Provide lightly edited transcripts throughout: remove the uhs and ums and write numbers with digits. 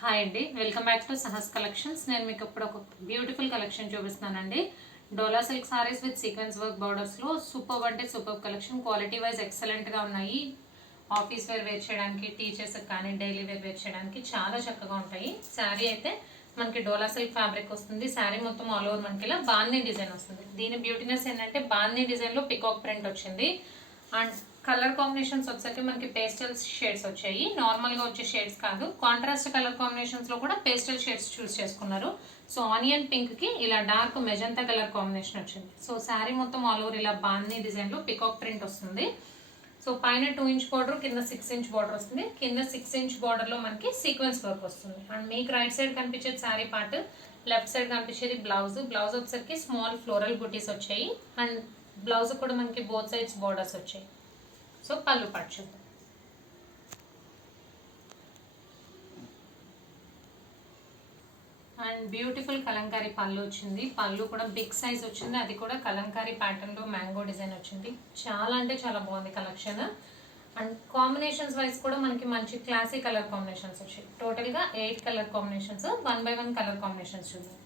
హాయ్ అండి, welcome back to Sahas collections. నేను మీకు ఇప్పుడు ఒక బ్యూటిఫుల్ కలెక్షన్ చూపిస్తున్నానండి. Dola silk saris with sequence work బోర్డర్స్లో సూపర్ అంటే సూపర్ కలెక్షన్. క్వాలిటీ వైజ్ ఎక్సలెంట్గా ఉన్నాయి. ఆఫీస్ వేర్ చేయడానికి, టీచర్స్ కానీ డైలీ వేర్ చేయడానికి చాలా చక్కగా ఉంటాయి. శారీ అయితే మనకి డోలా సిల్క్ ఫ్యాబ్రిక్ వస్తుంది. శారీ మొత్తం ఆల్ ఓవర్ మనకి ఇలా బాందీ డిజైన్ వస్తుంది. దీని బ్యూటీనెస్ ఏంటంటే బాందీ డిజైన్లో పికాక్ ప్రింట్ వచ్చింది. అండ్ కలర్ కాంబినేషన్స్ వచ్చేసరికి మనకి పేస్టల్ షేడ్స్ వచ్చాయి. నార్మల్గా వచ్చే షేడ్స్ కాదు, కాంట్రాస్ట్ కలర్ కాంబినేషన్స్లో కూడా పేస్టల్ షేడ్స్ చూస్ చేసుకున్నారు. సో ఆనియన్ పింక్కి ఇలా డార్క్ మెజంతా కలర్ కాంబినేషన్ వచ్చింది. సో శారీ మొత్తం ఆల్ ఓవర్ ఇలా బాందీ డిజైన్లో పికాక్ ప్రింట్ వస్తుంది. సో పైన 2 ఇంచ్ బార్డర్, కింద 6 ఇంచ్ బార్డర్ వస్తుంది. కింద 6 ఇంచ్ బార్డర్లో మనకి సీక్వెన్స్ వర్క్ వస్తుంది. అండ్ మీకు రైట్ సైడ్ కనిపించేది శారీ పార్ట్, లెఫ్ట్ సైడ్ కనిపించేది బ్లౌజ్. బ్లౌజ్ వచ్చేసరికి స్మాల్ ఫ్లోరల్ బుటీస్ వచ్చాయి. అండ్ బ్లౌజ్ కూడా మనకి బోత్ సైడ్స్ బార్డర్స్ వచ్చాయి. సో పళ్ళు పార్ట్ చూద్దాం. అండ్ బ్యూటిఫుల్ కలంకారీ పళ్ళు వచ్చింది. పళ్ళు కూడా బిగ్ సైజ్ వచ్చింది. అది కూడా కలంకారీ ప్యాటర్న్లో మ్యాంగో డిజైన్ వచ్చింది. చాలా అంటే చాలా బాగుంది కలెక్షన్. అండ్ కాంబినేషన్స్ వైజ్ కూడా మనకి మంచి క్లాసీ కలర్ కాంబినేషన్స్ వచ్చాయి. టోటల్గా 8 colour combinations, 1 by 1 colour combinations చూద్దాం.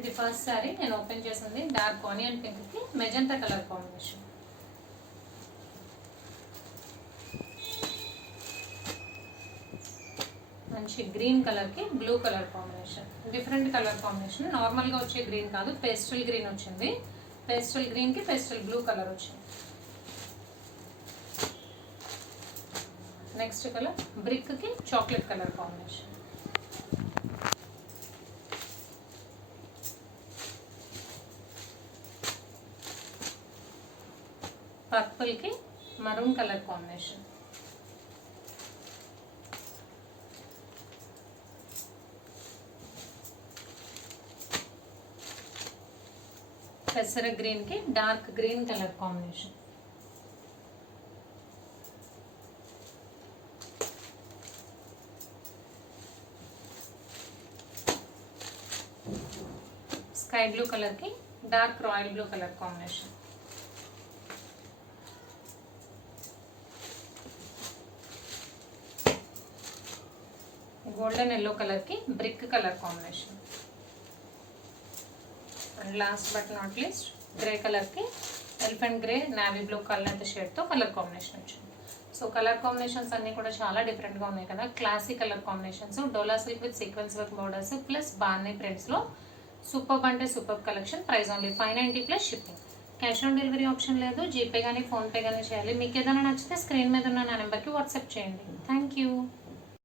ఇది ఫస్ట్ సారీ నేను ఓపెన్ చేసింది. డార్క్ ఆనియన్ పింక్కి మెజంతా కలర్ కాంబినేషన్. మంచి గ్రీన్ కలర్కి blue colour combination. Different colour combination. నార్మల్గా వచ్చే గ్రీన్ కాదు, పేస్టల్ గ్రీన్ వచ్చింది. పేస్టల్ గ్రీన్కి పేస్టల్ బ్లూ కలర్ వచ్చింది. నెక్స్ట్ కలర్ బ్రిక్కి చాక్లెట్ కలర్ కాంబినేషన్. పర్పుల్కి మరూన్ కలర్ కాంబినేషన్. పెసర గ్రీన్కి dark green colour combination. Sky blue కలర్కి dark royal blue colour combination. Golden yellow కలర్కి brick colour combination. And last but not least grey కలర్కి elephant grey navy blue colour షేడ్తో colour combination వచ్చింది. So colour combinations అన్నీ కూడా చాలా డిఫరెంట్గా ఉన్నాయి కదా. Classy colour combinations, dola silk with sequence work borders plus బాందీ ప్రింట్స్లో సూపర్ అంటే super collection. Price only 590 plus shipping. Cash on delivery option లేదు. జీపే కానీ ఫోన్పే కానీ చేయాలి. మీకు ఏదైనా నచ్చితే స్క్రీన్ మీద ఉన్న నా నెంబర్కి వాట్సాప్ చేయండి. Thank you.